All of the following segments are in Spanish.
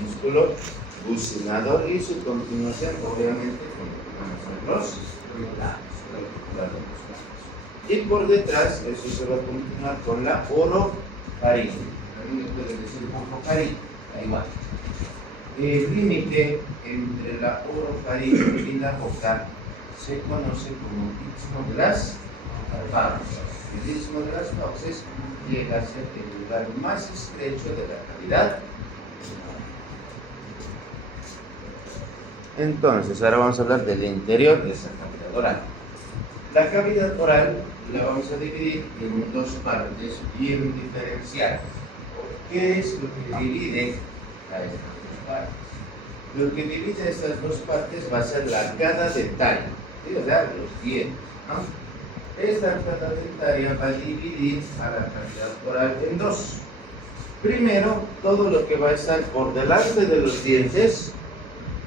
Músculo bucinador y su continuación obviamente con los lados. Y por detrás eso se va a continuar con la orofaringe. También le pueden decir orofaringe, da igual. El límite entre la orofaringe y la boca se conoce como istmo de las fauces. El istmo de las fauces llega a ser el lugar más estrecho de la cavidad. Entonces, ahora vamos a hablar del interior de esa cavidad oral. La cavidad oral la vamos a dividir en dos partes bien diferenciadas. ¿Qué es lo que divide a estas dos partes? Lo que divide estas dos partes va a ser la arcada dentaria, ¿sí? O sea, los dientes, ¿no? Esta arcada dentaria va a dividir a la cavidad oral en dos. Primero, todo lo que va a estar por delante de los dientes,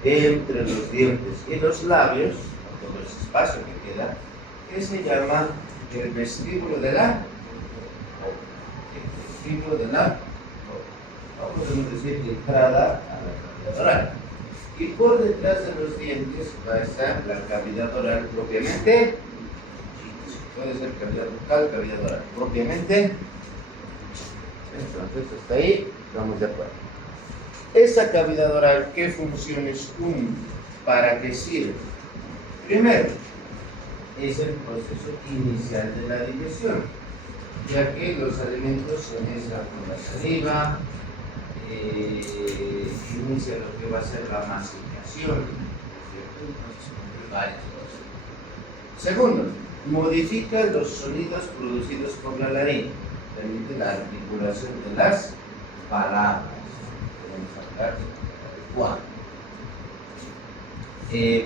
entre los dientes y los labios, todo ese espacio que queda, que se llama el vestíbulo de la boca. El vestíbulo de la boca. Podemos decir entrada a la cavidad oral. Y por detrás de los dientes va a estar la cavidad oral propiamente. Puede ser cavidad bucal, cavidad oral propiamente. Entonces, hasta ahí estamos de acuerdo. Esa cavidad oral, ¿qué funciones cumple? ¿Para qué sirve? Primero, es el proceso inicial de la digestión, ya que los alimentos se mezclan con la saliva, inicia lo que va a ser la masticación, varias cosas. Segundo, modifica los sonidos producidos por la laringe, permite la articulación de las palabras.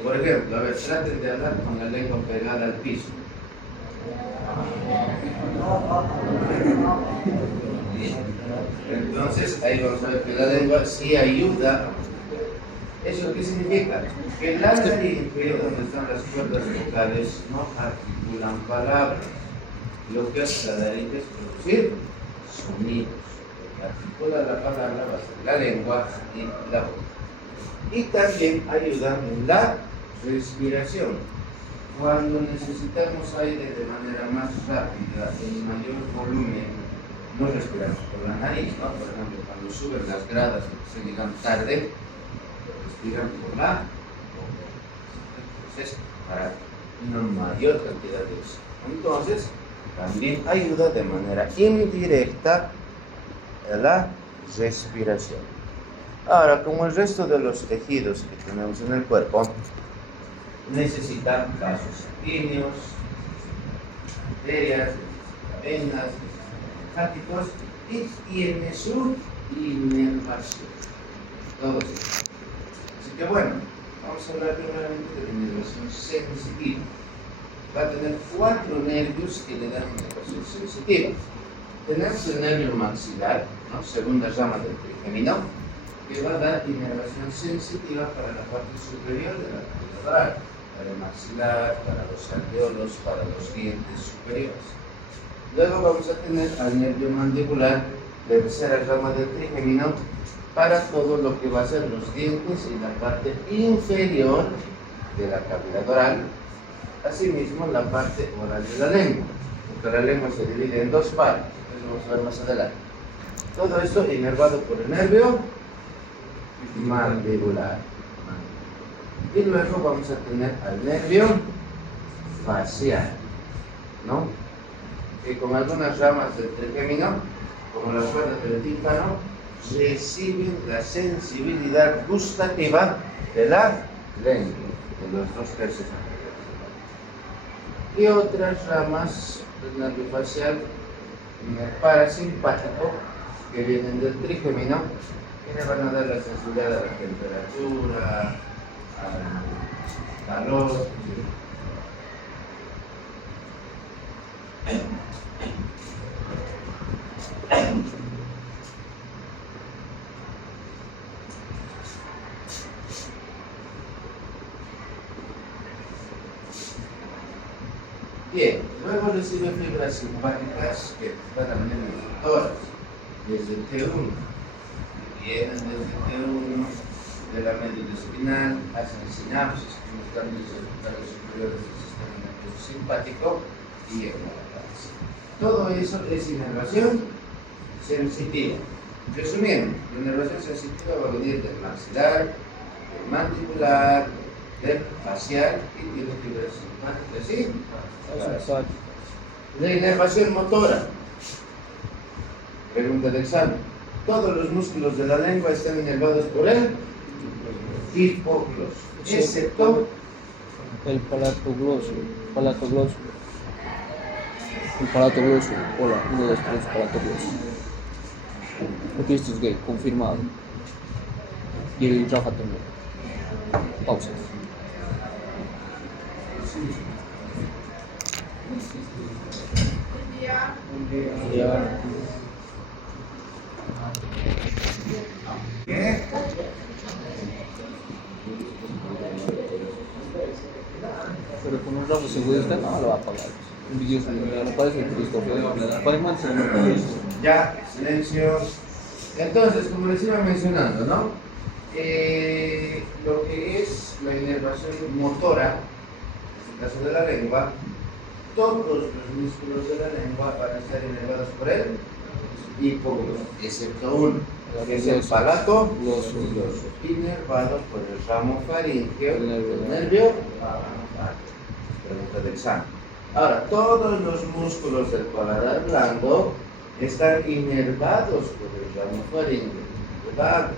Por ejemplo, a ver, traten de hablar con la lengua pegada al piso. Entonces, ahí vamos a ver que la lengua sí ayuda. ¿Eso qué significa? Que la laringe, donde están las cuerdas vocales, no articulan palabras. Lo que hace la laringe es producir sonidos. Articula la palabra va a ser la lengua y la boca. Y también ayuda en la respiración. Cuando necesitamos aire de manera más rápida, en mayor volumen, no respiramos por la nariz, ¿no? Por ejemplo, cuando suben las gradas que se llegan tarde, respiran por la boca. Entonces, para una mayor cantidad de uso. Entonces, también ayuda de manera indirecta a la respiración. Ahora, como el resto de los tejidos que tenemos en el cuerpo, necesitan vasos sanguíneos, arterias, venas, linfáticos y tiene su inervación. Todo eso. Así que bueno, vamos a hablar primeramente de la inervación sensitiva. Va a tener 4 nervios que le dan inervación sensitiva. Tenemos el nervio maxilar, ¿no? Segunda rama del trigémino, que va a dar inervación sensitiva para la parte superior de la cavidad oral, para el maxilar, para los alveolos, para los dientes superiores. Luego vamos a tener al nervio mandibular, tercera rama del trigémino, para todo lo que va a ser los dientes y la parte inferior de la cavidad oral, asimismo la parte oral de la lengua, porque la lengua se divide en dos partes, eso vamos a ver más adelante. Todo esto inervado por el nervio mandibular. Y luego vamos a tener al nervio facial, ¿no? Que con algunas ramas del trigémino, como las cuerdas del tímpano, reciben la sensibilidad gustativa de la lengua, de los 2 tercios anteriores. Y otras ramas del nervio facial parasimpático que vienen del trigémino, que le van a dar la sensibilidad a la temperatura, al calor. Bien, luego recibe fibras simpáticas que van a venir receptoras desde T1. Vienen desde T1 de la médula espinal, hacen sinapsis, que están en los secundarios superiores del sistema nervioso simpático y llegan a la cabeza. Todo eso es inervación sensitiva. Resumiendo, la inervación sensitiva va a venir del maxilar, del mandibular, del facial y tiene fibras simpáticas, ¿sí? La inervación motora. Pregunta del examen. Todos los músculos de la lengua están inervados por el hipogloso, excepto el palatogloso. El palatogloso. Hola, 1, 2, 3, palatogloso. Porque esto es gay, confirmado. Y Rafa también. Pausa. Ya. ¿qué? Pero con un Rafa segurista no lo va a pagar. Un video no parece Cristóbal. Podemos hacer Ya, silencio. Entonces, como les iba mencionando, ¿no? Lo que es la inervación motora, en el caso de la lengua, todos los músculos de la lengua van a estar inervados por el hipogloso, excepto uno, que es el palato gloso, inervado por el ramo faríngeo, el nervio. Pregunta del examen. Ahora, todos los músculos del paladar blando están inervados por el ramo faríngeo, ¿verdad?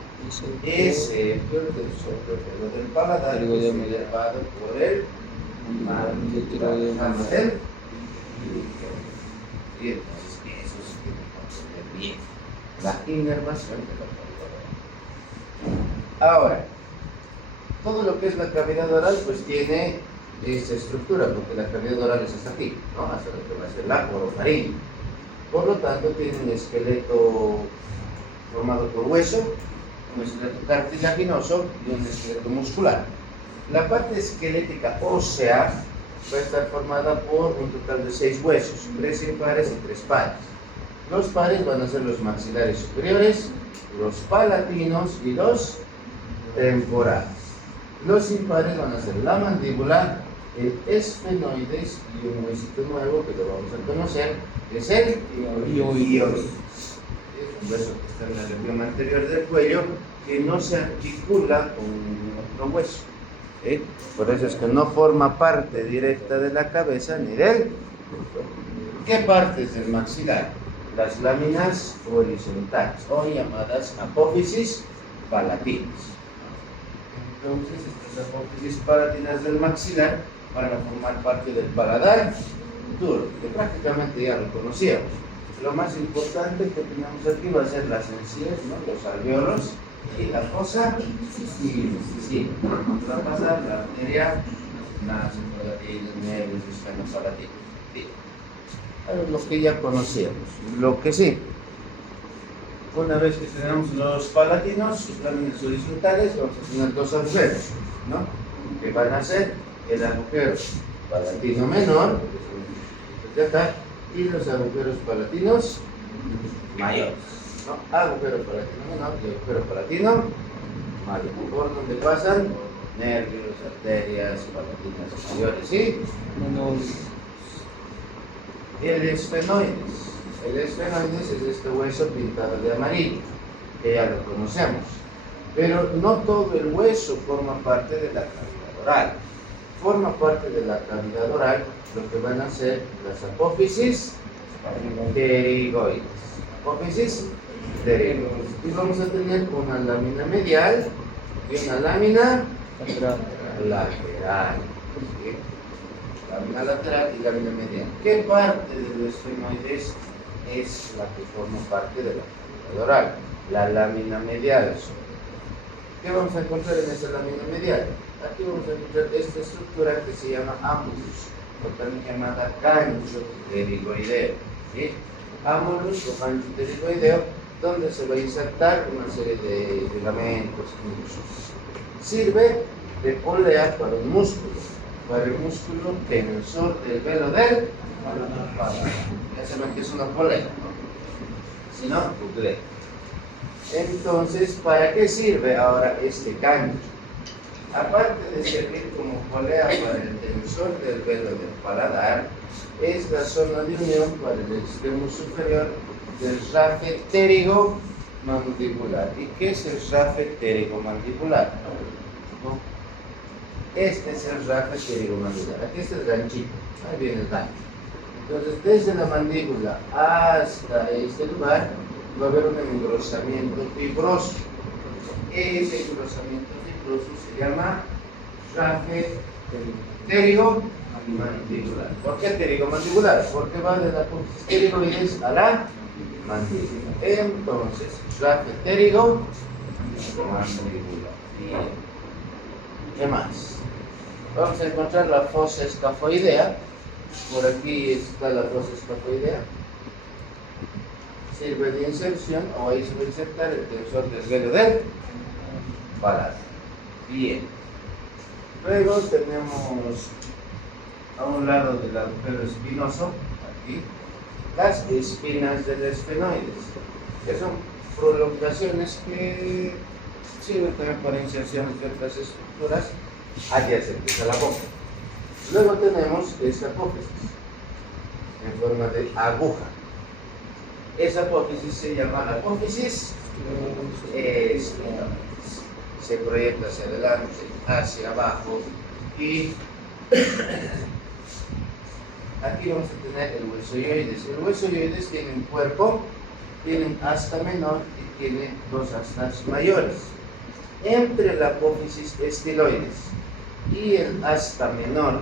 Excepto el del soplo del paladar, que es inervado por el mandibular. Y entonces, eso sí tiene que comprender bien la inervación de la paladar. Ahora, todo lo que es la cavidad oral, pues tiene esta estructura, porque la cavidad oral es hasta aquí, ¿no? Hasta lo que va a ser la orofaringe. Por lo tanto, tiene un esqueleto formado por hueso, un esqueleto cartilaginoso y un esqueleto muscular. La parte esquelética ósea va a estar formada por un total de 6 huesos, 3 impares y 3 pares. Los pares van a ser los maxilares superiores, los palatinos y los temporales. Los impares van a ser la mandíbula, el esfenoides y un huesito nuevo que lo vamos a conocer, que es el hioides. Es un hueso que está en la región anterior del cuello que no se articula con otro hueso. Por eso es que no forma parte directa de la cabeza ni del. ¿Qué partes del maxilar? Las láminas horizontales o llamadas apófisis palatinas. Entonces, estas apófisis palatinas del maxilar van a formar parte del paladar duro, que prácticamente ya lo conocíamos. Lo más importante que tenemos aquí va a ser las encías, ¿no? Los alvéolos y la fosa sí, va a pasar la arteria nasopalatina, nervios esfenopalatinos. Sí. Lo que ya conocíamos. Lo que sí, una vez que tenemos los palatinos, sus láminas horizontales, vamos a tener 2 agujeros, ¿no? Que van a ser el agujero palatino menor, que es de acá, y los agujeros palatinos mayores, ¿no? Agujero palatino menor y agujero palatino mayor, por donde pasan nervios, arterias, palatinas mayores, ¿sí? El esfenoides. El esfenoides es este hueso pintado de amarillo, que ya lo conocemos. Pero no todo el hueso forma parte de la cavidad oral. Forma parte de la cavidad oral lo que van a ser las apófisis pterigoides. Apófisis pterigoides. Y vamos a tener una lámina medial y una lámina lateral. ¿Sí? Lámina lateral y lámina medial. ¿Qué parte del esfenoides es la que forma parte de la cavidad oral? La lámina medial. ¿Qué vamos a encontrar en esa lámina medial? Aquí vamos a encontrar esta estructura que se llama amulus, o también llamada gancho pterigoideo. ¿Sí? Amulus o gancho pterigoideo, donde se va a insertar una serie de filamentos. Sirve de polea para un músculo. para el músculo tensor del velo del paladar. Ya saben que es una polea, ¿no? Si no, google. Entonces, ¿para qué sirve ahora este gancho? Aparte de servir como polea para el tensor del velo del paladar, es la zona de unión para el extremo superior del rafe pterigomandibular. ¿Y qué es el rafe pterigomandibular? ¿No? Este es el rafe pterigomandibular. Aquí está el ganchito. Ahí viene el gancho. Entonces, desde la mandíbula hasta este lugar va a haber un engrosamiento fibroso. Ese engrosamiento fibroso se llama rafe pterigomandibular. ¿Por qué pterigomandibular? Porque va de la apófisis pterigoides a la mandíbula. Entonces, rafe pterigomandibular. Bien. ¿Qué más? Vamos a encontrar la fosa escafoidea. Por aquí está la fosa escafoidea. Sirve de inserción, o ahí se va a insertar el tensor del velo del paladar. Bien. Luego tenemos a un lado del agujero espinoso, aquí, las espinas del esfenoides, que son prolongaciones que sirven también para inserciones de otras estructuras adyacentes a la boca. Luego tenemos esta apófisis en forma de aguja. Esa apófisis se llama la apófisis espinoides. Se proyecta hacia adelante, hacia abajo y aquí vamos a tener el hueso ioides. El hueso ioides tiene un cuerpo, tiene un asta menor y tiene dos astas mayores. Entre la apófisis estiloides y el asta menor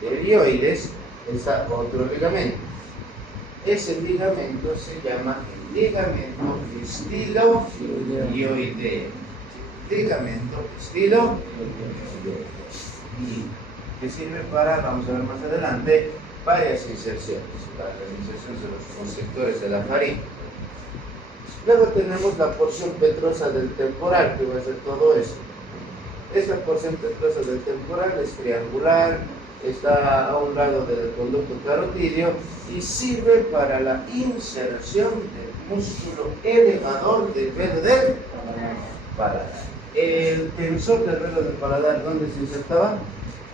del ioides está otro ligamento. Ese ligamento se llama el ligamento estiloideo. Ligamento estiloideo. Y que sirve para, vamos a ver más adelante, varias inserciones, para las inserciones de los conceptores de la faringe. Luego tenemos la porción petrosa del temporal, que va a ser todo eso. Esta porción petrosa del temporal es triangular, está a un lado del conducto carotidio y sirve para la inserción del músculo elevador del velo del paladar. El tensor del velo del paladar, ¿dónde se insertaba?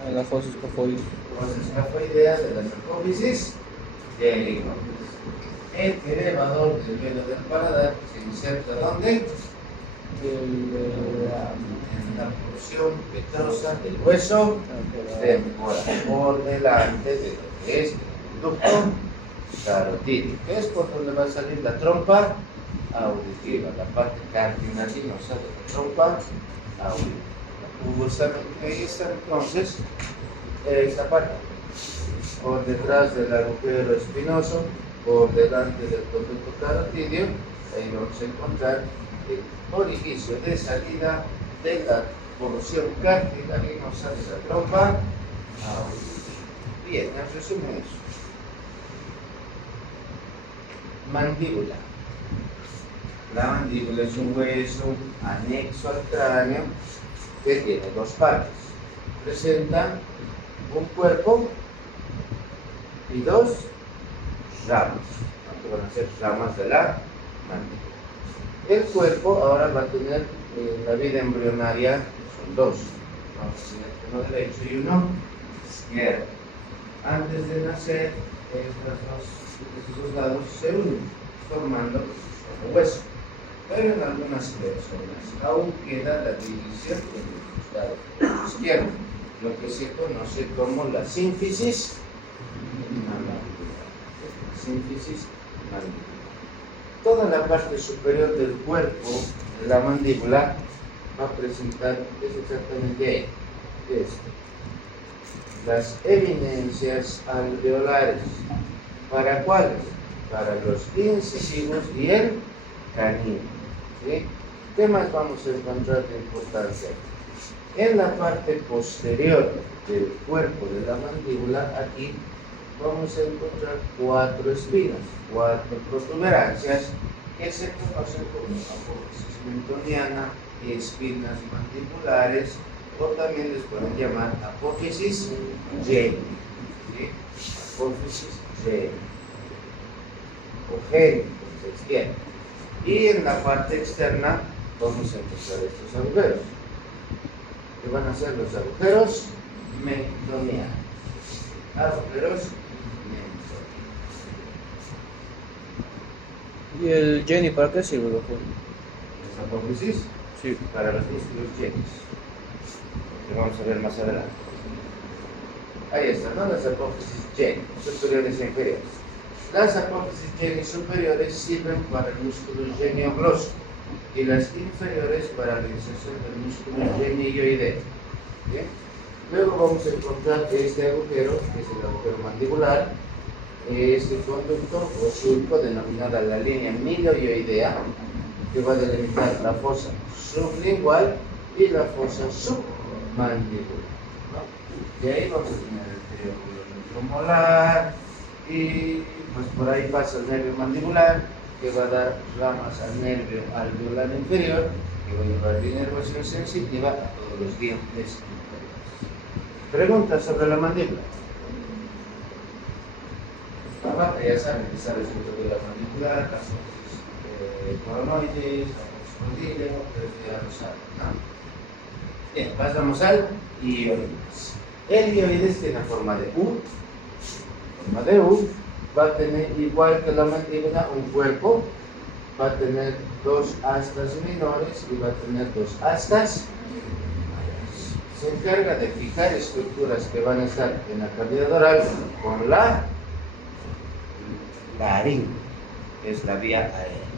En la fosa escafoidea. Fosa escafoidea de las apófisis pterigoides. El elevador del velo del paladar se inserta ¿dónde? En la porción petrosa del hueso temporal, por delante de lo que es el conducto carotidio, que es por donde va a salir la trompa auditiva, la parte cartilaginosa de la trompa auditiva. Ahí está entonces esta parte, por detrás del agujero espinoso, por delante del conducto carotidio, ahí vamos a encontrar el orificio de salida de la porción cartilaginosa de la trompa auditiva. Bien, en resumen eso. Mandíbula. La mandíbula es un hueso anexo al cráneo que tiene dos partes. Presenta un cuerpo y dos ramas, que van a ser ramas de la mandíbula. El cuerpo ahora va a tener la vida embrionaria, son dos. Vamos a tener uno derecho y uno izquierdo. Antes de nacer, estos dos lados se unen, formando un hueso. Pero en algunas personas aún queda la división entre los lados izquierdo, lo que se conoce como la sínfisis mandibular. Sínfisis mandibular. Toda la parte superior del cuerpo de la mandíbula va a presentar, es exactamente esto, las eminencias alveolares. ¿Para cuáles? Para los incisivos y el canino. ¿Sí? ¿Qué más vamos a encontrar de importancia? En la parte posterior del cuerpo de la mandíbula, aquí vamos a encontrar cuatro espinas, cuatro protuberancias que se conocen como apófisis mentoniana, espinas mandibulares o también les pueden llamar apófisis geni, ¿sí? Apófisis geni, o geni, como se quiera. Y en la parte externa vamos a empezar estos agujeros, que van a ser los agujeros mectonianos. Agujeros mectonianos. ¿Y el Jenny para qué sirve, doctor? Las apófisis Sí. para los músculos genis, que vamos a ver más adelante. Ahí están, ¿no? Las apófisis geni, superiores e inferiores. Las apófisis geni superiores sirven para el músculo geniogloso y las inferiores para la inserción del músculo genioideo. ¿Bien? Luego vamos a encontrar este agujero, que es el agujero mandibular, este conducto o surco denominada la línea milioidea, que va a delimitar la fosa sublingual y la fosa submandibular, ¿no? Y ahí vamos a tener el triángulo neuromolar y pues por ahí pasa el nervio mandibular, que va a dar ramas al nervio alveolar inferior, que va a llevar la inervación sensitiva a todos los dientes inferiores. Preguntas sobre la mandíbula. Aparte, ya saben que sabe sobre la mandíbula, las coronoides, la condyle, pero ya lo saben, ¿no? Bien, pasamos al ioides. El ioides tiene forma de U. Forma de U. Va a tener, igual que la mandíbula, un cuerpo. Va a tener dos astas menores y va a tener dos astas mayores. Se encarga de fijar estructuras que van a estar en la cavidad oral con la laringe, que es la vía aérea.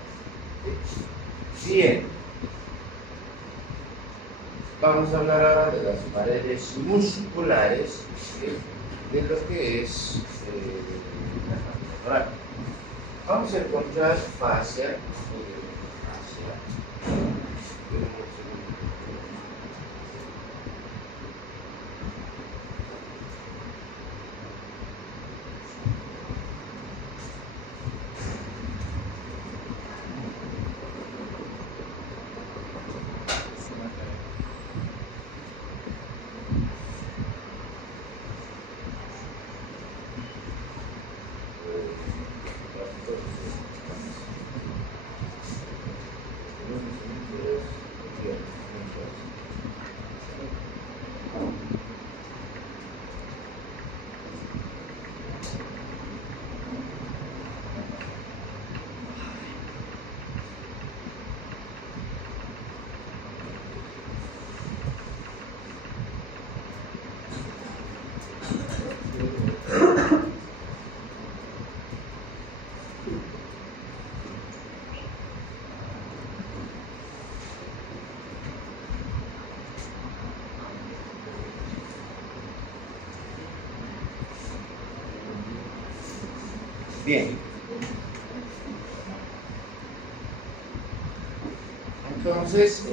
Bien, vamos a hablar ahora de las paredes musculares, ¿sí? De lo que es la cavidad oral. Vamos a encontrar fascia. Bien. Entonces,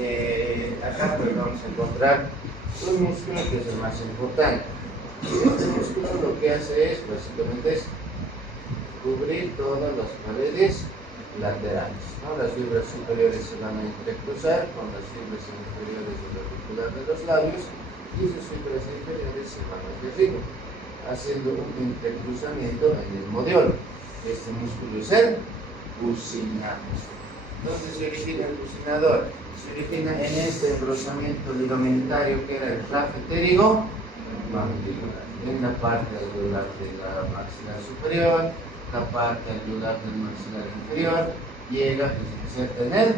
acá pues vamos a encontrar un músculo que es el más importante. Este músculo lo que hace es, básicamente, cubrir todas las paredes laterales, ¿no? Las fibras superiores se van a entrecruzar con las fibras inferiores del auricular de los labios y sus fibras inferiores se van hacia arriba, haciendo un entrecruzamiento en el modiolo. Este músculo es el bucinador. ¿Dónde se origina el bucinador? Se origina en este engrosamiento ligamentario que era el rafo mandibular, en la parte alveolar de la maxilar superior, la parte alveolar del maxilar inferior, llega y se inserta en el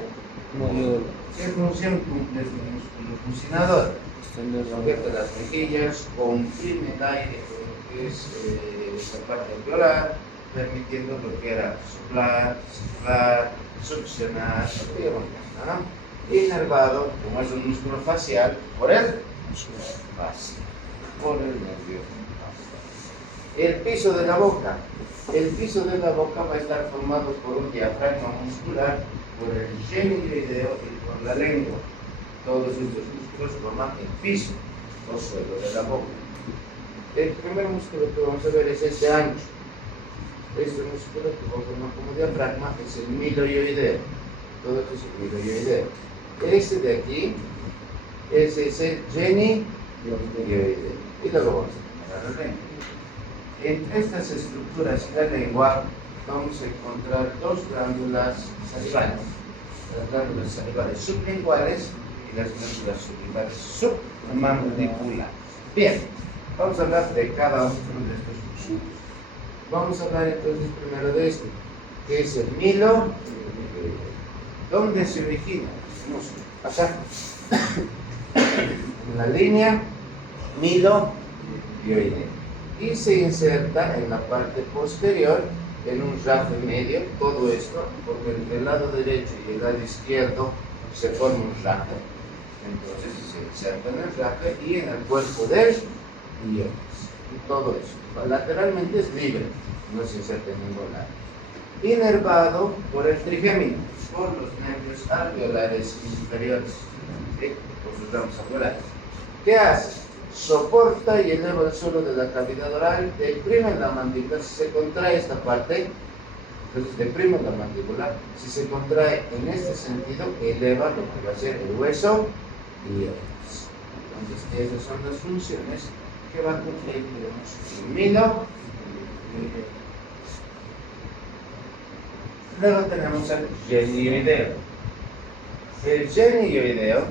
modiolo. ¿Qué función cumple este músculo bucinador? Sujeta las mejillas, comprime el aire con lo que es esta parte alveolar, permitiendo lo que era soplar, succionar, lo que llamamos, ¿no? Inervado, como es un músculo facial, por el fascia, por el nervio facial. El piso de la boca. El piso de la boca va a estar formado por un diafragma muscular, por el genioideo y por la lengua. Todos estos músculos forman el piso o suelo de la boca. El primer músculo que vamos a ver es este ancho. Este músculo que va a formar como diafragma es el milioideo. Todo esto es el milioideo. Este de aquí Ese es el genioideo. Y luego vamos a poner la lengua. Entre estas estructuras y la lengua vamos a encontrar dos glándulas salivales. Las glándulas salivales sublinguales y las glándulas sublinguales submandibulares. Bien, vamos a hablar de cada uno de estos músculos. Vamos a hablar entonces primero de este, que es el milo. ¿Dónde se origina el músculo? Acá. En la línea milioidea. Y se inserta en la parte posterior en un rafe medio, todo esto, porque entre el lado derecho y el lado izquierdo se forma un rafe. Entonces se inserta en el rafe y en el cuerpo del iones. Y todo eso. Lateralmente es libre, no se inserta en ningún lado. Inervado por el trigémino, por los nervios alveolares inferiores, ¿sí? Por sus ramas alveolares. ¿Qué hace? Soporta y eleva el suelo de la cavidad oral, deprime la mandíbula. Si se contrae esta parte, entonces deprime la mandíbula. Si se contrae en este sentido, eleva lo que va a ser el hueso y iones. Entonces, esas son las funciones que va a cumplir el milo. Luego tenemos el genioideo. El genioideo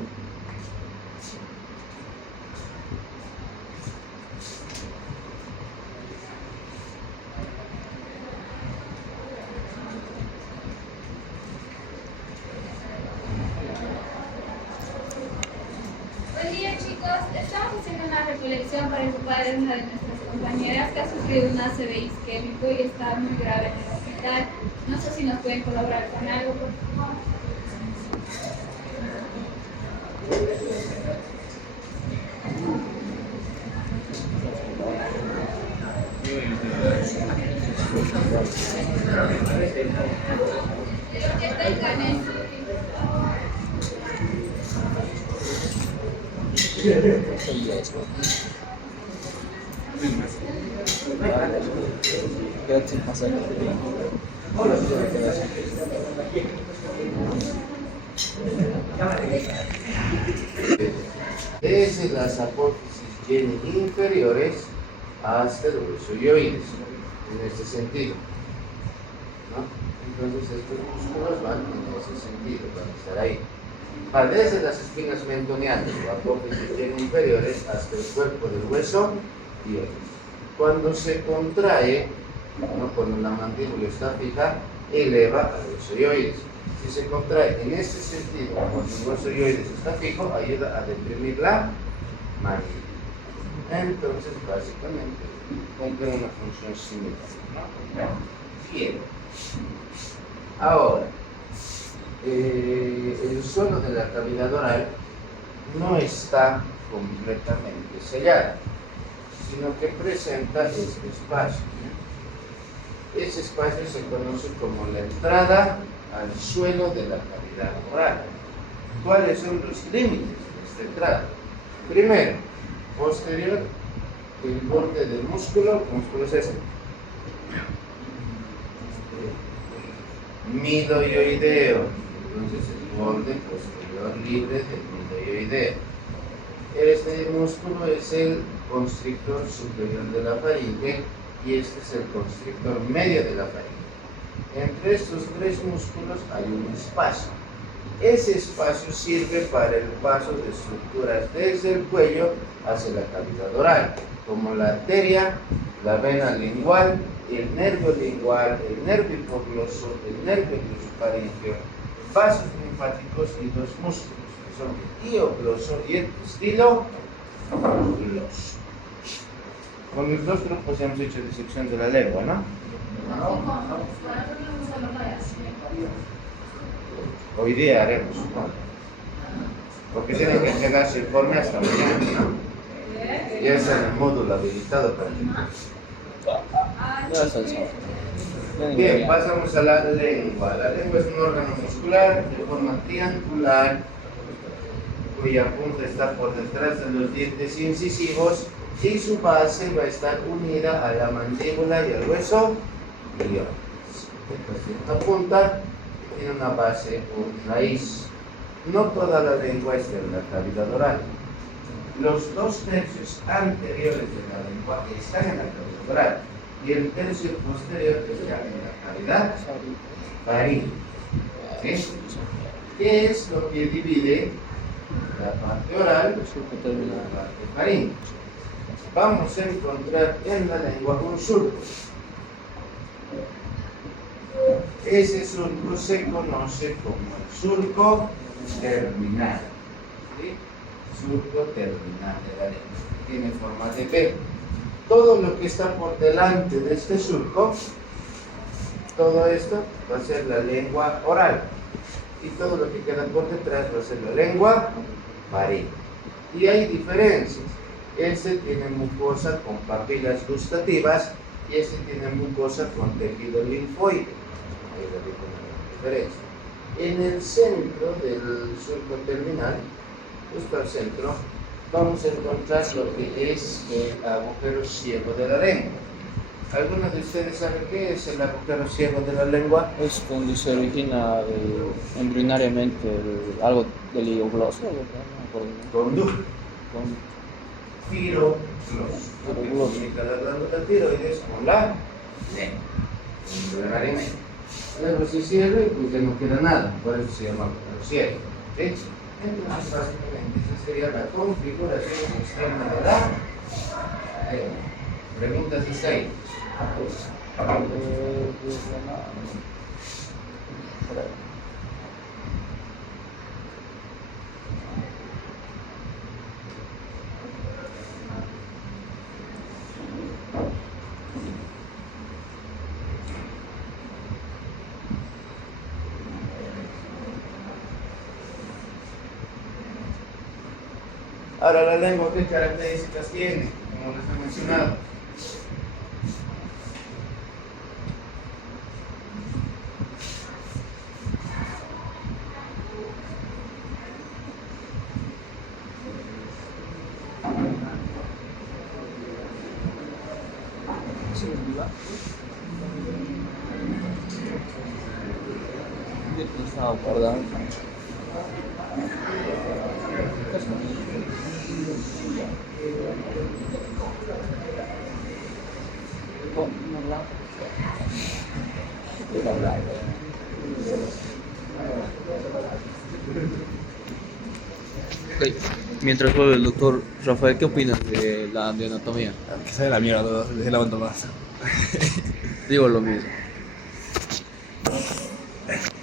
estamos haciendo una recolección para el padre de una de nuestras compañeras que ha sufrido un ACV isquémico y está muy grave en el hospital. No sé si nos pueden colaborar con algo, por favor. Lo que tengan es... Grazie, passato. Desde las apófisis inferiores hasta el hueso ioides, en este sentido, ¿no? Entonces estos músculos van en ese sentido, van a estar ahí. Va desde las espinas mentonianas o apófisis inferiores hasta el cuerpo del hueso ioides. Cuando se contrae, ¿no? Cuando la mandíbula está fija, eleva al hueso ioides. Si se contrae en este sentido, cuando el hueso ioides está fijo, ayuda a deprimir la mandíbula. Entonces, básicamente, cumple una función similar, ¿no? Bien. Ahora, el suelo de la cavidad oral no está completamente sellado, sino que presenta este espacio. Ese espacio se conoce como la entrada al suelo de la cavidad oral. ¿Cuáles son los límites de esta entrada? Primero, posterior, el borde del músculo. ¿Qué músculo es este? Miloioideo. Entonces el borde posterior libre del miloioideo. Este músculo es el constrictor superior de la faringe y este es el constrictor medio de la faringe. Entre estos tres músculos hay un espacio. Ese espacio sirve para el paso de estructuras desde el cuello hacia la cavidad oral, como la arteria, la vena lingual, el nervio lingual, el nervio hipogloso, el nervio glosofaríngeo, vasos linfáticos y dos músculos, que son el iogloso y el estilo gloso. Con los dos grupos hemos hecho disección de la lengua, ¿no? Hoy día haremos, ¿no? Porque tienen que quedarse informe hasta mañana, ¿no? Ya está en el módulo habilitado para que... Bien, pasamos a la lengua. La lengua es un órgano muscular de forma triangular, cuya punta está por detrás de los dientes incisivos y su base va a estar unida a la mandíbula y al hueso iones. Entonces, esta punta tiene una base o raíz no toda la lengua está en la cavidad oral. Los 2/3 anteriores de la lengua están en la cavidad oral y el tercio posterior está en la cavidad faríngea. ¿Sí? ¿Qué es lo que divide la parte oral de la parte faríngea? Vamos a encontrar en la lengua un surco. Ese surco se conoce como el surco terminal. ¿Sí? Surco terminal de la lengua. Tiene forma de V. Todo lo que está por delante de este surco, todo esto va a ser la lengua oral. Y todo lo que queda por detrás va a ser la lengua faríngea. Y hay diferencias. Este tiene mucosa con papilas gustativas y este tiene mucosa con tejido linfoide. Ahí la diferencia. En el centro del surco terminal, justo al centro, vamos a encontrar lo que es el agujero ciego de la lengua. ¿Alguno de ustedes sabe qué es el agujero ciego de la lengua? Es cuando se origina embrionariamente algo del hioglosio, ¿verdad? No me acuerdo. Conducto. Con- Tirogloso. Que comunica la glándula tiroides con la lengua. Embrionariamente. Luego se cierra y pues ya no queda nada. Por eso se llama agujero ciego. ¿Sí? Entonces, básicamente, esa sería la configuración externa de la lengua. ¿Preguntas hasta ahí? Ahora, la lengua, ¿qué características tiene? Como les he mencionado. Estaba guardando. Ok. Mientras vuelve el doctor Rafael, ¿qué opinas de la anatomía? Que se ve la mierda, desde la aguanto más. Digo lo mismo.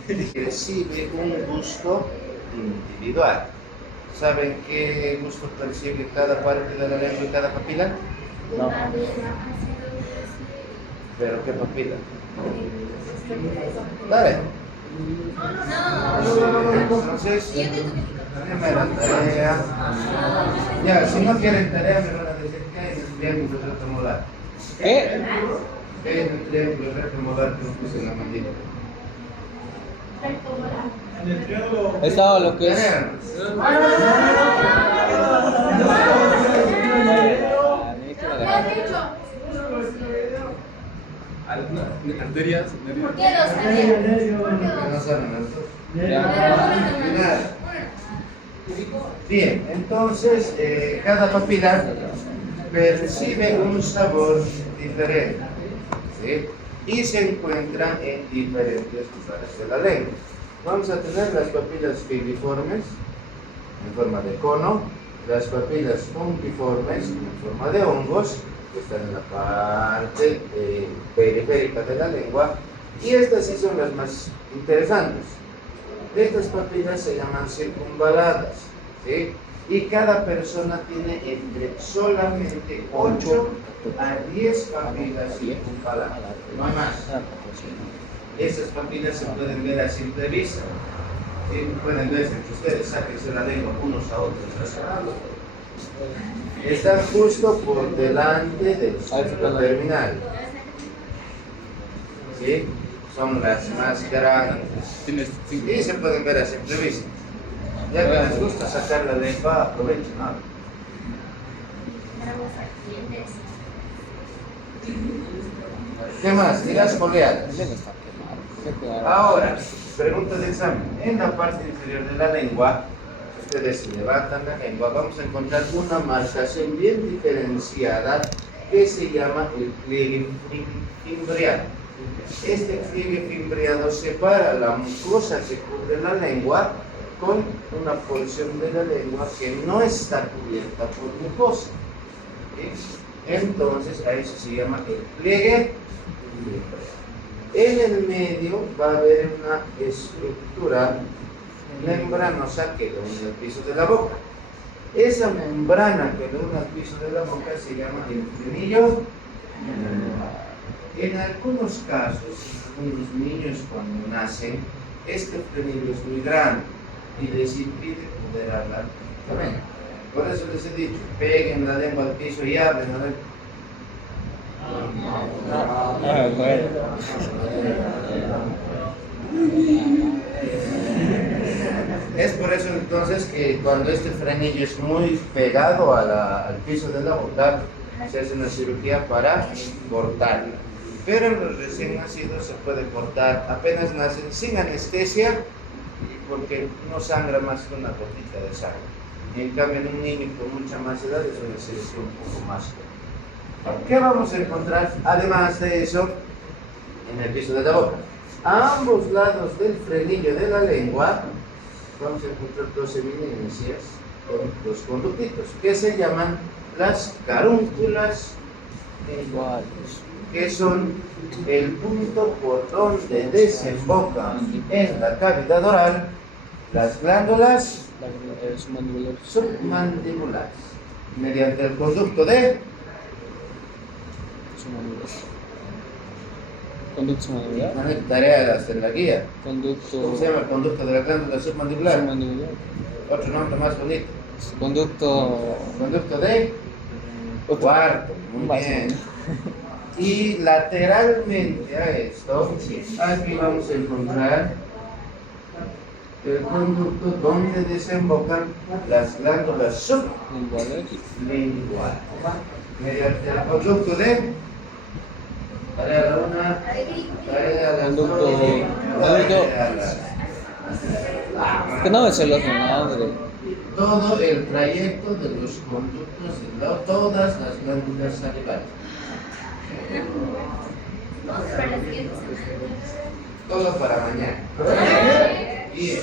Percibe un gusto individual. ¿Saben qué gusto percibe cada parte de la lengua y cada papila? No. ¿Pero qué papila? Dale. Entonces, déjame la tarea. Ya, si no quieren tarea, me van a decir que hay en el triángulo rectomolar. ¿Qué? ¿Qué hay en el triángulo rectomolar que puse en la mandíbula? Estaba lo que es. Arterias, ¿Por qué los sabían? Que no saben las dos. Bien, entonces cada papila percibe un sabor diferente, ¿sí? Y se encuentran en diferentes lugares de la lengua. Vamos a tener las papilas filiformes en forma de cono, las papilas fungiformes en forma de hongos, que están en la parte periférica de la lengua, y estas sí son las más interesantes. Estas papilas se llaman circunvaladas, ¿sí? Y cada persona tiene entre solamente 8 a 10 papilas circunvaladas, no hay más. Esas papilas se pueden ver a simple vista. ¿Sí? Pueden verse entre ustedes, sáquense la lengua unos a otros. Están justo por delante del surco terminal. ¿Sí? Son las más grandes. Y se pueden ver a simple vista. Ya que les gusta sacar la lengua, aprovechen. ¿No? ¿Qué más? Dirás foliadas. Ahora, Pregunta de examen. En la parte inferior de la lengua, ustedes levantan la lengua, vamos a encontrar una marcación bien diferenciada que se llama el pliegue fimbriado. Este pliegue fimbriado separa la mucosa que cubre la lengua con una porción de la lengua que no está cubierta por mucosa. ¿Sí? Entonces a eso se llama el pliegue fimbriado. En el medio va a haber una estructura membranosa que une el piso de la boca. Esa membrana que une el piso de la boca se llama el frenillo. En algunos casos, algunos niños cuando nacen, este frenillo es muy grande y les impide poder hablar correctamente. Por eso les he dicho, peguen la lengua al piso y hablen. A ver. Es por eso entonces que cuando este frenillo es muy pegado al piso de la boca, se hace una cirugía para cortarlo. Pero en los recién nacidos se puede cortar apenas nacen sin anestesia, porque no sangra más que una gotita de sangre. En cambio, en un niño con mucha más edad es una cirugía un poco más corta. ¿Qué vamos a encontrar además de eso en el piso de la boca? A ambos lados del frenillo de la lengua vamos a encontrar dos eminencias con dos conductitos que se llaman las carúnculas linguales, que son el punto por donde desembocan en la cavidad oral las glándulas submandibulares mediante el conducto de conducto submandibular. Tarea de hacer la guía. Conducto. ¿Cómo se llama el conducto de la glándula submandibular? Submandibular. Otro nombre más bonito. Conducto. Conducto de cuarto. Muy bien. Y lateralmente a esto, aquí vamos a encontrar el conducto donde desembocan las glándulas sublinguales. Mediante el conducto de tarea la una, tarea la Conducto. dos, Que no es el otro nombre. todo el trayecto de los conductos de todas las glándulas salivales. Todo para mañana. Bien.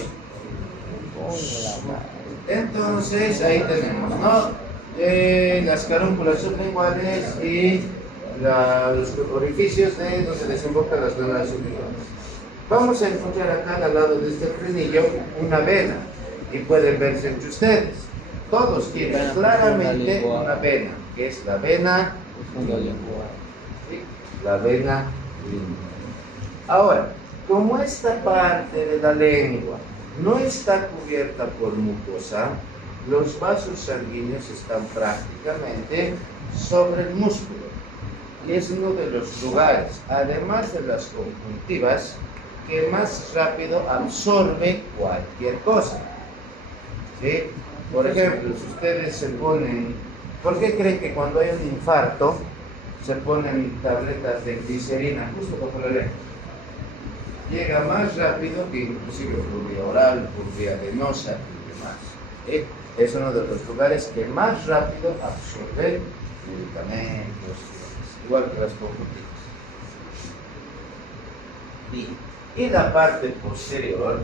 Entonces ahí tenemos, ¿no? Las carúnculas sublinguales y los orificios de donde desembocan las glándulas sublinguales. Vamos a encontrar acá al lado de este frenillo una vena y pueden verse entre ustedes. Todos tienen claramente una vena, que es la vena lingual. ¿Sí? La vena lingual. Ahora, como esta parte de la lengua no está cubierta por mucosa, los vasos sanguíneos están prácticamente sobre el músculo. Y es uno de los lugares, además de las conjuntivas, que más rápido absorbe cualquier cosa. ¿Sí? Por ejemplo, si ustedes se ponen, ¿por qué creen que cuando hay un infarto se ponen tabletas de glicerina justo bajo la lengua? Llega más rápido que inclusive por vía oral, por vía venosa y demás. ¿Sí? Es uno de los lugares que más rápido absorbe medicamentos, igual que las conjuntivas. Y la parte posterior,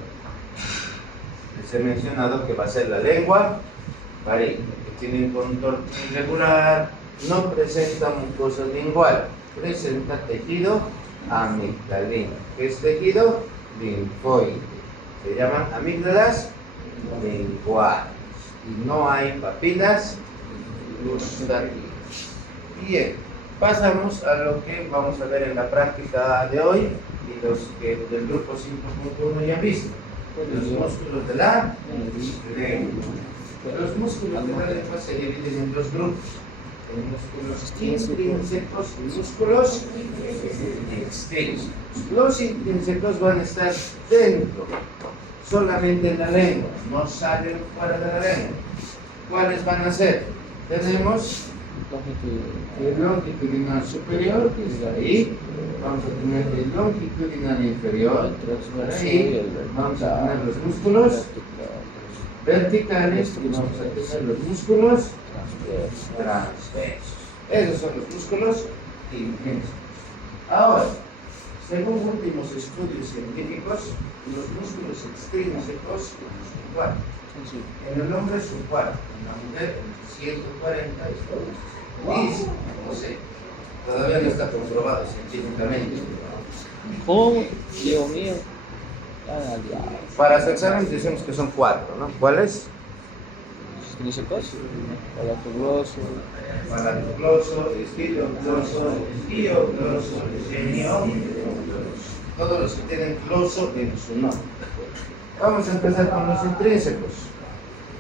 les he mencionado que va a ser la lengua varínica, que tiene un contorno irregular, no presenta mucosa lingual, presenta tejido amigdalino, que es tejido linfoide. Se llaman amígdalas linguales y no hay papilas gustativas. Bien, pasamos a lo que vamos a ver en la práctica de hoy y los que del grupo 5.1 ya han visto. Los músculos de la lengua. Los músculos de la lengua se dividen en dos grupos: en músculos intrínsecos y músculos extrínsecos. Los intrínsecos van a estar dentro, solamente en la lengua, no salen fuera de la lengua. ¿Cuáles van a ser? Tenemos Longitud. El longitudinal superior, que está ahí. Vamos a tener el longitudinal inferior, por ahí. Vamos a tener los músculos verticales y vamos a tener los músculos transversos. Esos son los músculos intensos. Ahora, según últimos estudios científicos, los músculos extrínsecos son 4. En el hombre son 4, en la mujer entre 140 y 160. No sé, todavía no está comprobado científicamente. ¿Cómo? Dios mío. Para hacer examen decimos que son 4, ¿no? ¿Cuáles? Extrínsecos. Palatogloso. Palatogloso, estilogloso, estiogloso, geniogloso. Todos los que tienen gloso en su nombre. Vamos a empezar con los intrínsecos.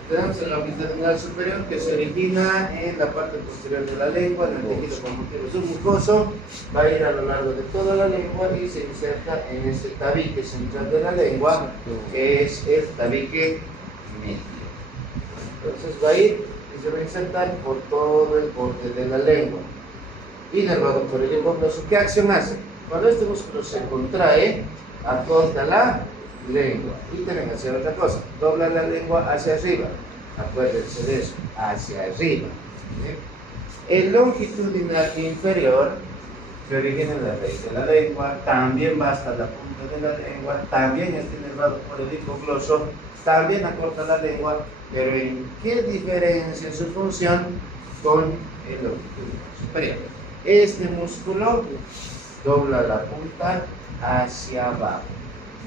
Tenemos el longitudinal superior que se origina en la parte posterior de la lengua, en el tejido conjuntivo submucoso, va a ir a lo largo de toda la lengua y se inserta en este tabique central de la lengua, que es el tabique medio. Entonces va a ir y se va a insertar por todo el borde de la lengua, inervado por el hipogloso. ¿Qué acción hace? Cuando este músculo se contrae, acorta la lengua. Y también hacer otra cosa, dobla la lengua hacia arriba. Acuérdense de eso, hacia arriba. El longitudinal inferior se origina en la raíz de la lengua, también va hasta la punta de la lengua, también está inervado por el hipogloso, también acorta la lengua, pero ¿en qué diferencia su función con el longitudinal superior? Este músculo dobla la punta hacia abajo.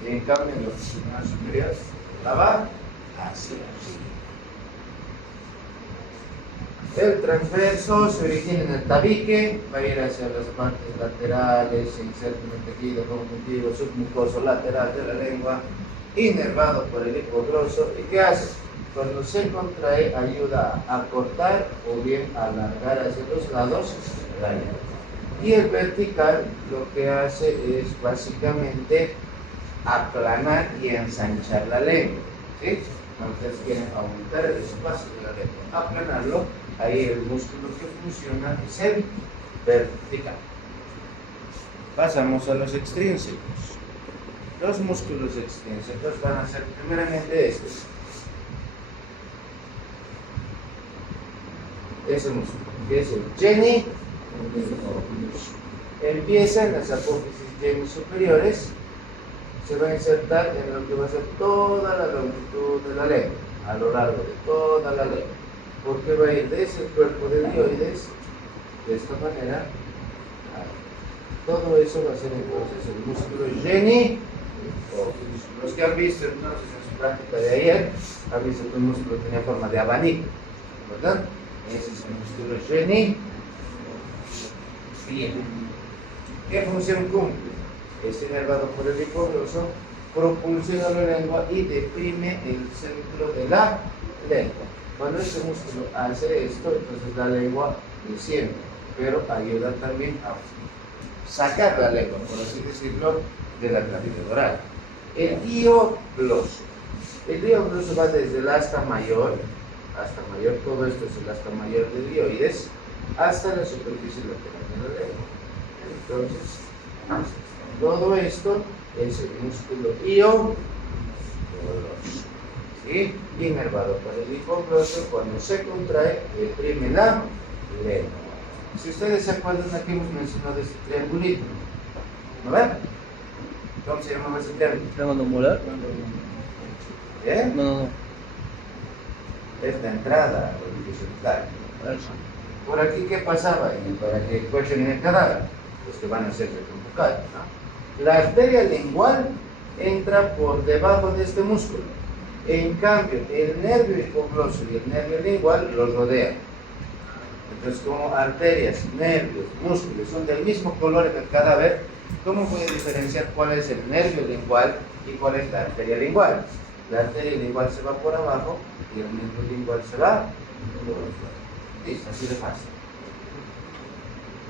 Y en cambio, el longitudinal superior la va hacia arriba. El transverso se origina en el tabique, va a ir hacia las partes laterales, se inserta en el tejido conjuntivo submucoso lateral de la lengua, inervado por el hipogloso. ¿Y qué hace? Cuando se contrae, ayuda a acortar o bien a alargar hacia los lados la lengua. Y el vertical lo que hace es básicamente aplanar y ensanchar la lengua. ¿Sí? Cuando ustedes quieren aumentar el espacio de la lengua, aplanarlo, ahí el músculo que funciona es el vertical. Pasamos a los extrínsecos. Los músculos extrínsecos van a ser primeramente estos. Ese músculo, que es el geni. Empieza en las apófisis geni superiores, se va a insertar en lo que va a ser toda la longitud de la lengua, a lo largo de toda la lengua, porque va a ir desde el cuerpo de dioides, de esta manera, todo eso va a ser entonces el músculo geni. Los que han visto entonces en su práctica de ayer, han visto que el músculo tenía forma de abanico, ¿verdad? Ese es el músculo geni. Bien. ¿Qué función cumple? Es inervado por el hipogloso, propulsiona la lengua y deprime el centro de la lengua. Cuando este músculo hace esto, entonces la lengua desciende, pero ayuda también a sacar la lengua, por así decirlo, de la cavidad oral. El diogloso. El diogloso va desde el asta mayor, todo esto es el asta mayor de dioides, hasta la superficie lateral de la lengua. Entonces, todo esto es el músculo diogloso, ¿sí? Inervado por el hipogloso, cuando se contrae, deprime la lengua. Si ustedes se acuerdan, aquí hemos mencionado este triangulito, ¿no ven? ¿Cómo se llama ese triángulo? ¿Triángulo molar? ¿Eh? No. Es la entrada horizontal. Por aquí, ¿qué pasaba? Y para que encuentren el cadáver, los que van a ser reconvocados, ¿no? La arteria lingual entra por debajo de este músculo. En cambio, el nervio hipogloso y el nervio lingual los rodean. Entonces, como arterias, nervios, músculos son del mismo color en el cadáver, ¿cómo voy a diferenciar cuál es el nervio lingual y cuál es la arteria lingual? La arteria lingual se va por abajo y el nervio lingual se va por afuera. Listo, así de fácil.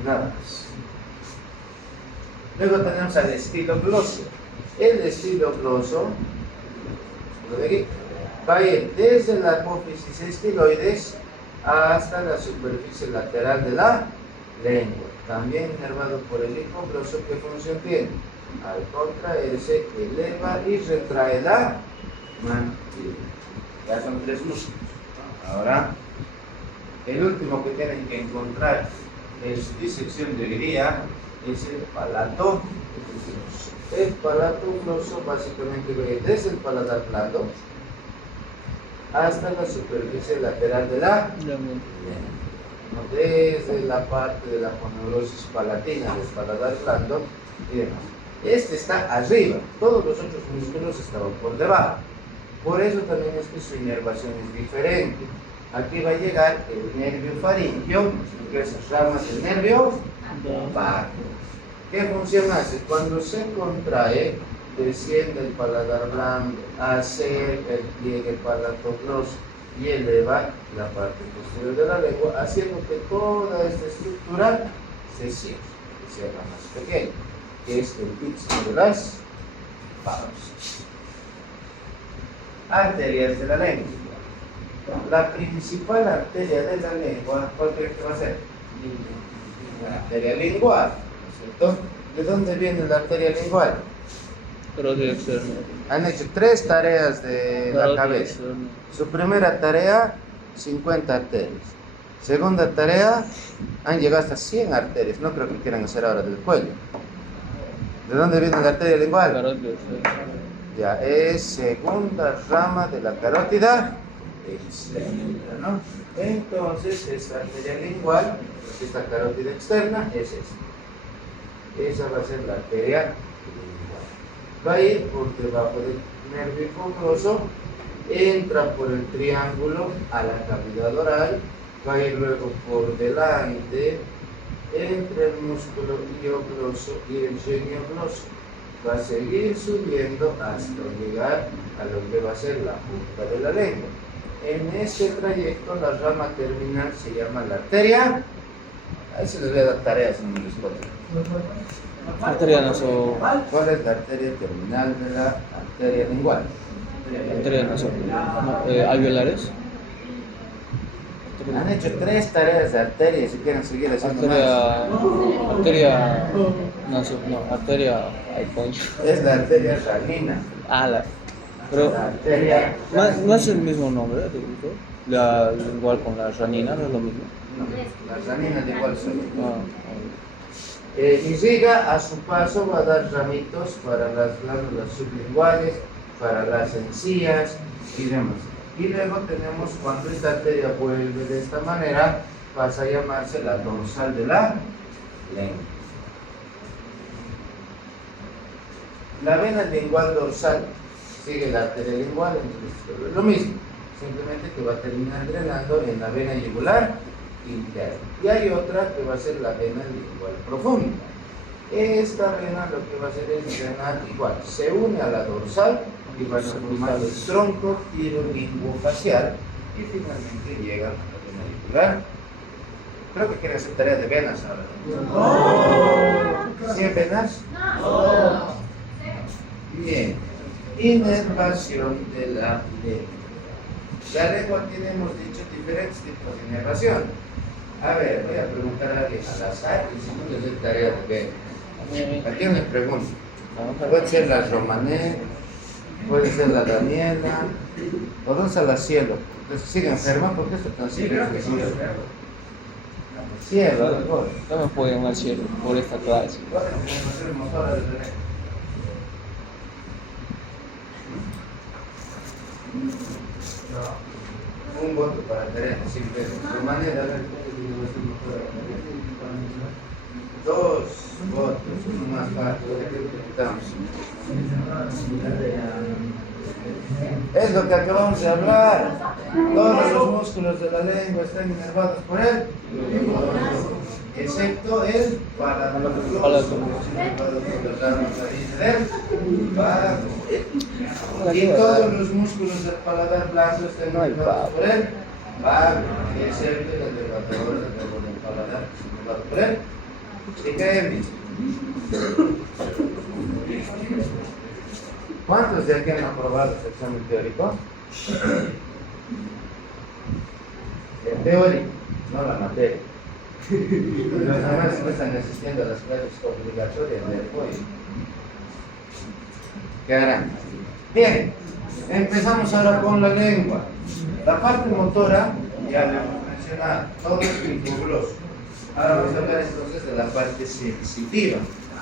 Nada más. Luego tenemos al estilogloso. El estilogloso va a ir desde la apófisis estiloides hasta la superficie lateral de la lengua. También inervado por el hipogloso, ¿qué función tiene? Al contraerse, eleva y retrae la mandíbula. Ya son 3 músculos. Ahora, el último que tienen que encontrar en su disección de hoy día es el palato gloso. El palato gloso básicamente viene desde el paladar blando hasta la superficie lateral de la lengua, desde la parte de la aponeurosis palatina del paladar blando y demás. Este está arriba, todos los otros músculos estaban por debajo. Por eso también es que su inervación es diferente. Aquí va a llegar el nervio faríngeo, que es ramas del nervio vago. ¿Qué función hace? Cuando se contrae, desciende el paladar blando, acerca el pliegue palatogloso y eleva la parte posterior de la lengua, haciendo que toda esta estructura se cierre, que se haga más pequeña, que es el istmo de las pausas. Arterias de la lengua. La principal arteria de la lengua, ¿cuál crees que va a ser? La arteria lingual, ¿no es cierto? ¿De dónde viene la arteria lingual? Carótida externa. Han hecho 3 tareas de la cabeza. Su primera tarea, 50 arterias. Segunda tarea, han llegado hasta 100 arterias. No creo que quieran hacer ahora del cuello. ¿De dónde viene la arteria lingual? Carótida externa. Ya, es segunda rama de la carótida externa, ¿no? Entonces, esta arteria lingual, esta carótida externa, es esta. Esa va a ser la arteria lingual. Va a ir por debajo del nervio hipogloso, entra por el triángulo a la cavidad oral, va a ir luego por delante, entre el músculo iogloso y el geniogloso. Va a seguir subiendo hasta llegar a lo que va a ser la punta de la lengua. En este trayecto, la rama terminal se llama la arteria. Ahí se les voy a dar tareas, no me responden. Arteria naso. ¿Cuál es la arteria terminal de la arteria lingual? Arteria naso. Alveolares. Han hecho 3 tareas de arteria, si quieren seguir haciendo más. Arteria naso. No, arteria. Ay, concho. Es la arteria ranina. Pero La arteria. no es el mismo nombre, la igual con la ranina, no es lo mismo. No, las raninas de igual son. Ah, Irriga, a su paso va a dar ramitos para las glándulas sublinguales, para las encías y demás. Y luego tenemos, cuando esta arteria vuelve de esta manera, pasa a llamarse la dorsal de la lengua. La vena lingual dorsal sigue la arteria lingual, entonces lo mismo, simplemente que va a terminar drenando en la vena yugular interna. Y hay otra que va a ser la vena lingual profunda. Esta vena lo que va a hacer es drenar igual, se une a la dorsal y van a formar el tronco tirolinguofacial y finalmente llega a la vena yugular. Creo que quieren hacer tarea de venas ahora. No. ¿100 venas? No. Bien. Inervación de la lengua. La lengua tiene, hemos dicho, diferentes tipos de inervación. A ver, voy a preguntar a alguien al azar y si no les doy tarea de venas. ¿A quién le pregunto? Puede ser la Romané, puede ser la Daniela, o dos a la Cielo. Entonces, sigue enferma porque esto tan serio. Cielo, mejor. no me puedo llamar cielo por esta clase. Un voto para Teresa, sin peso. Romané, a ver. 2 votos, uno más para es lo que acabamos de hablar. Todos los músculos de la lengua están inervados por él, excepto el paladar, y todos los músculos del paladar blando están inervados por él, excepto el elevador del paladar inervado por él. ¿Y qué es? ¿Cuántos de aquí han aprobado el examen teórico? teoría, no la materia. Los demás no están asistiendo a las clases obligatorias del hoy. ¿Qué harán? Bien, empezamos ahora con la lengua. La parte motora, ya lo hemos mencionado, todo es hipogloso. Ahora vamos a hablar entonces de la parte sensitiva.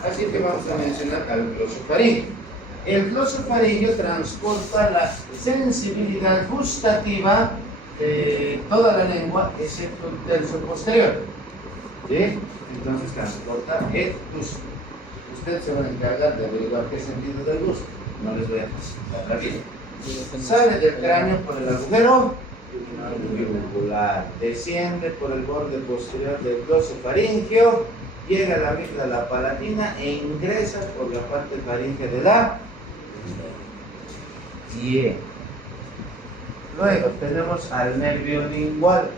Así que vamos a mencionar al glosofaringio. El glosofaringio transporta la sensibilidad gustativa de toda la lengua, excepto el tercio posterior. ¿Sí? Entonces transporta el gusto. Ustedes se van a encargar de averiguar qué sentido del gusto. No les voy a facilitar la vida. Sale del cráneo por el agujero yugular, desciende por el borde posterior del glosofaringio, llega a la amígdala palatina e ingresa por la parte faríngea de la y luego tenemos al nervio lingual.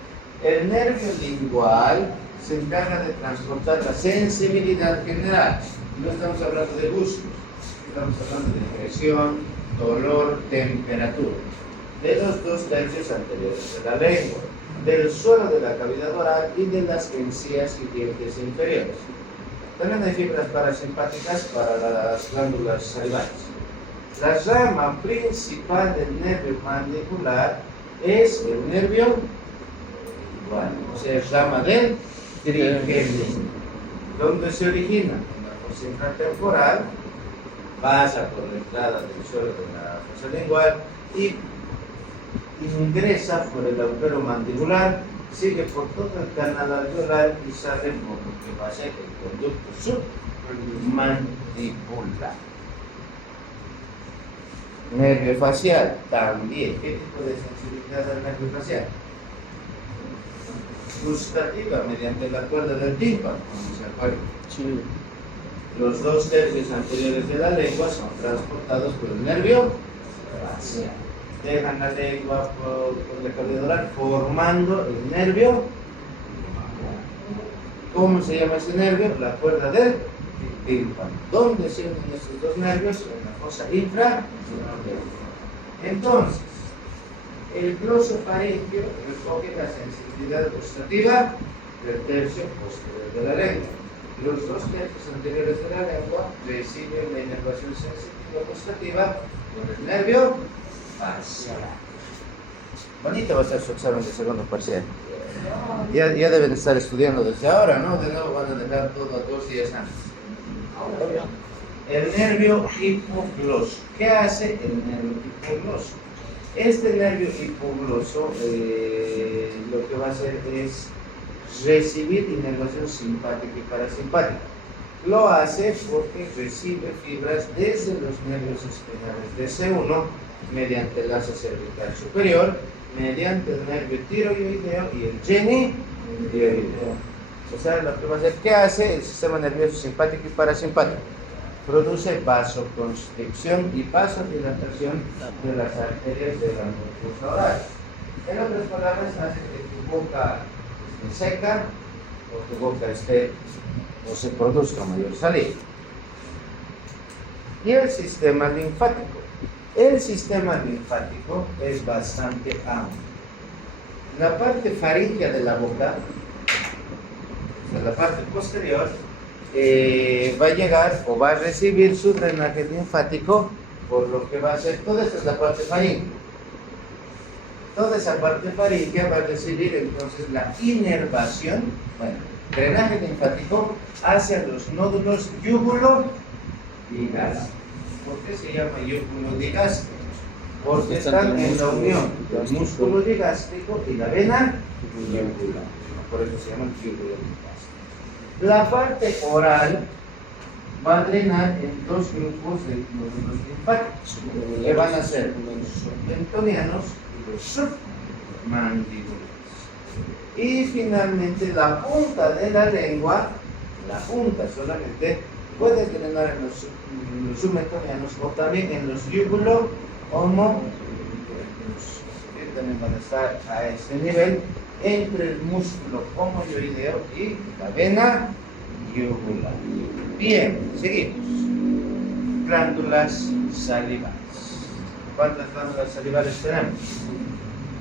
El nervio lingual se encarga de transportar la sensibilidad general. No estamos hablando de gustos, estamos hablando de presión, dolor, temperatura, de los 2 tercios anteriores de la lengua, del suelo de la cavidad oral y de las encías y dientes inferiores. También hay fibras parasimpáticas para las glándulas salivales. La rama principal del nervio mandibular es el nervio lingual, o sea, es rama del trigemio, donde se origina en la fosa infratemporal, pasa por la entrada del suelo de la fosa lingual y ingresa por el agujero mandibular, sigue por todo el canal alveolar y sale por lo que va a ser el conducto submandibular. Nervio facial, también. ¿Qué tipo de sensibilidad del nervio facial? Gustativa, mediante la cuerda del tímpano, como se acuerda. Sí. Los 2 tercios anteriores de la lengua son transportados por el nervio facial. Dejan la lengua por la cavidad oral formando el nervio. ¿Cómo se llama ese nervio? La cuerda del tímpano. ¿Dónde se unen estos 2 nervios? En la fosa infra. Entonces, el glosofaringio recoge la sensibilidad gustativa del tercio posterior de la lengua. Los 2 tercios anteriores de la lengua reciben la inervación sensitiva gustativa por el nervio facial. Bonito va a ser su examen de segundo parcial. Ya deben estar estudiando desde ahora, ¿no? De nuevo van a dejar todo a 2 días antes. El nervio hipogloso. ¿Qué hace el nervio hipogloso? Este nervio hipogloso lo que va a hacer es recibir inervación simpática y parasimpática. Lo hace porque recibe fibras desde los nervios espinales de C1 mediante el asa cervical superior, mediante el nervio tiroideo y el genitioideo. O sea, lo que va a hacer, ¿qué hace el sistema nervioso simpático y parasimpático? Produce vasoconstricción y vasodilatación de las arterias de la mucosa oral. En otras palabras, hace que tu boca esté seca o tu boca esté o se produzca mayor saliva. Y el sistema linfático. El sistema linfático es bastante amplio. La parte faríngea de la boca, o sea, la parte posterior, va a llegar o va a recibir su drenaje linfático, por lo que va a hacer, toda esta es la parte faríngea. Toda esa parte faríngea va a recibir entonces la inervación, bueno, drenaje linfático hacia los nódulos yugulodigástricos. ¿Por qué se llama yugulodigástrico? Porque están en la unión del músculo digástrico y la vena yugular. Por eso se llama yugulodigástrico. La parte oral va a drenar en 2 grupos de nódulos linfáticos, que van a ser los submentonianos y los submandibulares. Y finalmente la punta de la lengua, la punta solamente, puede drenar en los submentonianos o también en los yúgulo homopleuros, que también van a estar a ese nivel entre el músculo homoyoideo y la vena yugular. Bien, seguimos. Glándulas salivales. ¿Cuántas glándulas salivales tenemos?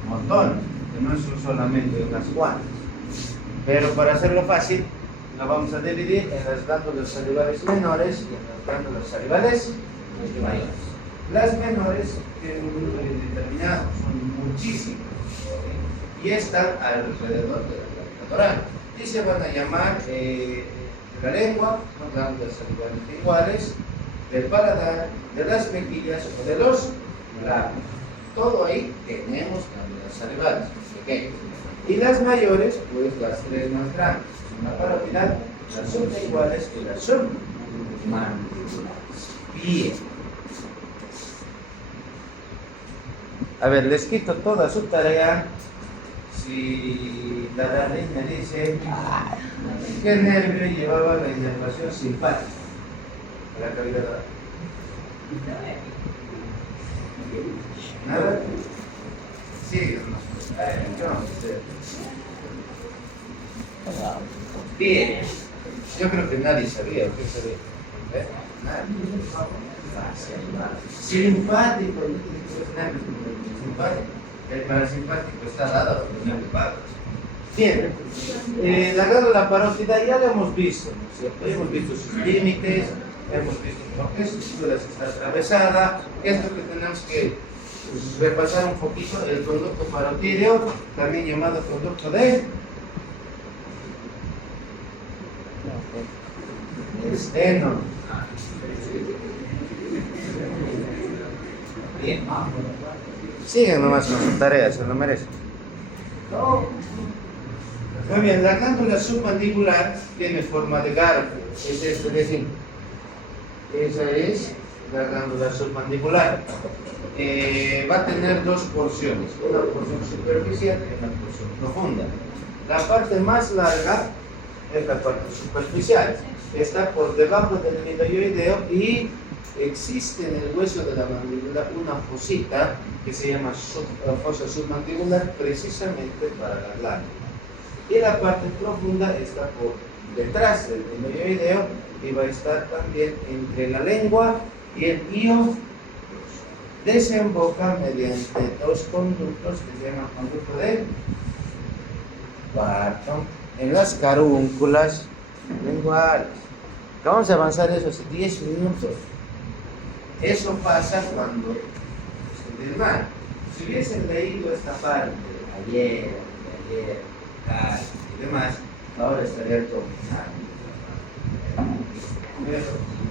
Un montón. que no son solamente unas cuantas. Pero para hacerlo fácil, la vamos a dividir en las glándulas salivales menores y en las glándulas salivales mayores. Las menores tienen un número indeterminado, son muchísimas, ¿sí? Y están alrededor de la glándula oral. Y se van a llamar de la lengua, ¿no? Glándulas salivales linguales, del paladar, de las mejillas o de los labios. Todo ahí tenemos glándulas salivales pequeñas. Y las mayores, pues las tres más grandes, son la parótida, las sublinguales y las submandibulares. Bien. A ver, les quito toda su tarea. Si la Darlene me dice qué nervio llevaba la inervación simpática a la cavidad oral. ¿Nada? Sí, bien. Yo creo que nadie sabía o qué sabía. Nadie. Simpático. El parasimpático está dado por el nervio. Bien, la glándula parótida ya la hemos visto, ¿no es cierto? Hemos visto sus límites, hemos visto por qué estructuras está atravesada. Esto que tenemos que repasar un poquito, el conducto parotídeo, también llamado conducto de esteno. Bien. Sigan nomás con su tarea, se lo merecen. Muy bien, la glándula submandibular tiene forma de garfio. Es esto de aquí. Esa es la glándula submandibular. Va a tener dos porciones, una porción superficial y una porción profunda. La parte más larga es la parte superficial. Está por debajo del midoioideo y existe en el hueso de la mandíbula una fosita que se llama fosa submandibular precisamente para la glándula. Y la parte profunda está por detrás del midoioideo y va a estar también entre la lengua y el hío. Desemboca mediante dos conductos que se llaman conducto de Barton en las carúnculas linguales. Vamos a avanzar eso hace 10 minutos. Eso pasa cuando se mal. Si hubiesen leído esta parte ayer, y demás, ahora estaría todo mal. Pero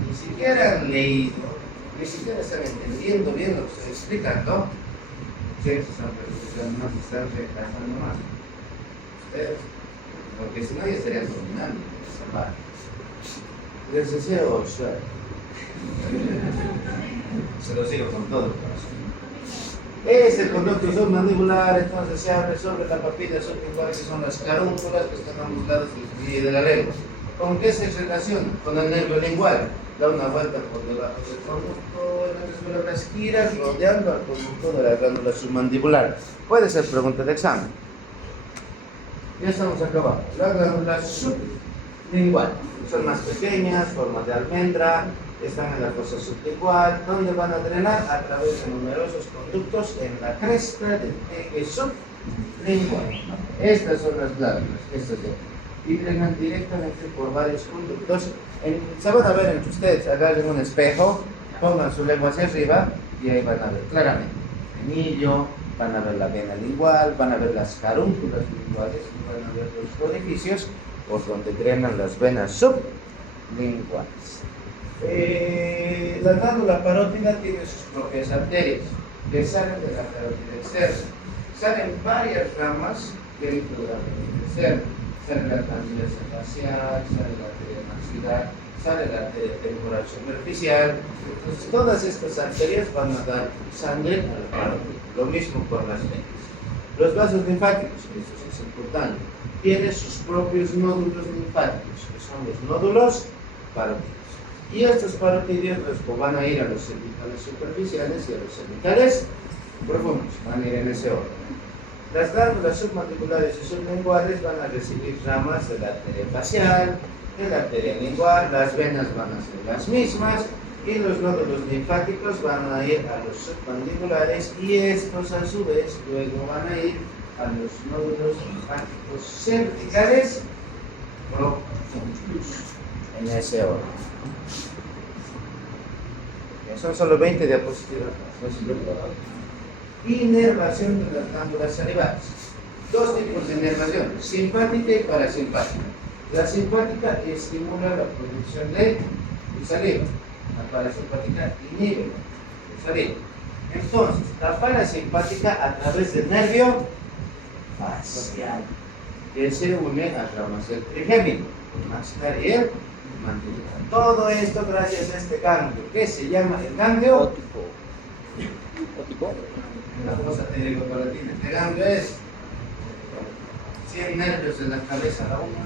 ni siquiera han leído, ni siquiera están entendiendo bien lo que estoy explicando. Ustedes no se están retrasando más. Ustedes, porque si no ya estarían dominando esa parte. Les deseo suerte. Se los digo con todo el corazón. Es el conducto submandibular, entonces se abre sobre la papila sublingual, que son las carúnculas que están a ambos lados de la lengua. ¿Con qué se relaciona? Con el nervio lingual. Da una vuelta por debajo del conducto de las vértebras, gira rodeando al conducto de la glándula submandibular. Puede ser pregunta de examen. Ya estamos acabando. La glándula sublingual. Son más pequeñas, forma de almendra, están en la fosa sublingual, donde van a drenar a través de numerosos conductos en la cresta del eje sublingual. Estas son las glándulas, estas de aquí. Y drenan directamente por varios conductos. Se van a ver entre ustedes, agarren un espejo, pongan su lengua hacia arriba y ahí van a ver claramente el anillo, van a ver la vena lingual, van a ver las carúnculas linguales y van a ver los orificios por donde drenan las venas sublinguales. La glándula parótida tiene sus propias arterias que salen de la carótida externa. Salen varias ramas dentro de la carótida externa. Sale la glándula facial, sale la arteria maxilar, sale la arteria temporal superficial. Entonces, todas estas arterias van a dar sangre al parótido. Lo mismo con las venas. Los vasos linfáticos, eso sí es importante, tienen sus propios nódulos linfáticos, que son los nódulos parótidos. Y estos parotidios van a ir a los cervicales superficiales y a los cervicales profundos, van a ir en ese orden. Las glándulas submandibulares y sublinguales van a recibir ramas de la arteria facial, de la arteria lingual, las venas van a ser las mismas y los nódulos linfáticos van a ir a los submandibulares y estos a su vez luego van a ir a los nódulos linfáticos cervicales profundos en ese orden. Son solo 20 diapositivas. Inervación de las glándulas salivales. Dos tipos de inervación, simpática y parasimpática. La simpática estimula la producción de saliva, la parasimpática inhibe la saliva. Entonces, la parasimpática a través del nervio facial, que se une a ramas del trigémino, el maxilar y el mandibular. Todo esto gracias a este ganglio, que se llama el ganglio Óptico. Óptico. la fosa palatina. Este ganglio es 100 nervios de la cabeza a la una.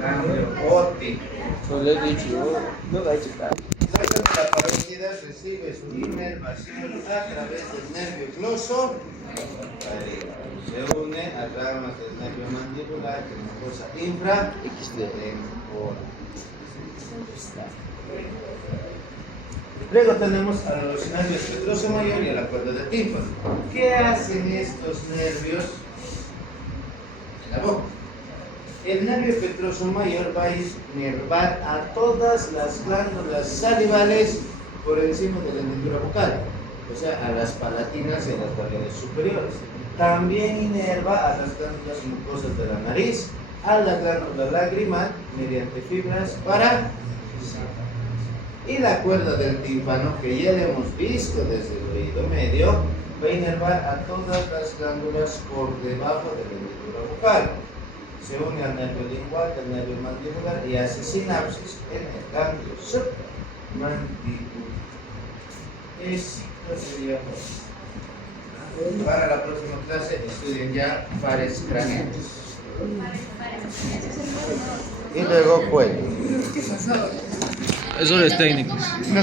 Ganglio óptico. Solo le he dicho, no va a checar. La parótida recibe su inervación a través del nervio gloso. Se une a ramas del nervio mandibular, que es una cosa infratemporal. Luego tenemos a los nervios petroso mayor y a la cuerda de tímpano. ¿Qué hacen estos nervios en la boca? El nervio petroso mayor va a inervar a todas las glándulas salivales por encima de la hendidura bucal, o sea, a las palatinas y a las paredes superiores. También inerva a las glándulas mucosas de la nariz, a la glándula lagrimal mediante fibras para y la cuerda del tímpano, que ya le hemos visto desde el oído medio, va a inervar a todas las glándulas por debajo de la hendidura bucal. Se une al nervio lingual, al nervio mandibular y hace sinapsis en el ganglio submandibular. Esto sería todo. Para la próxima clase estudien ya pares craneales. Y luego cuello. Eso es técnico.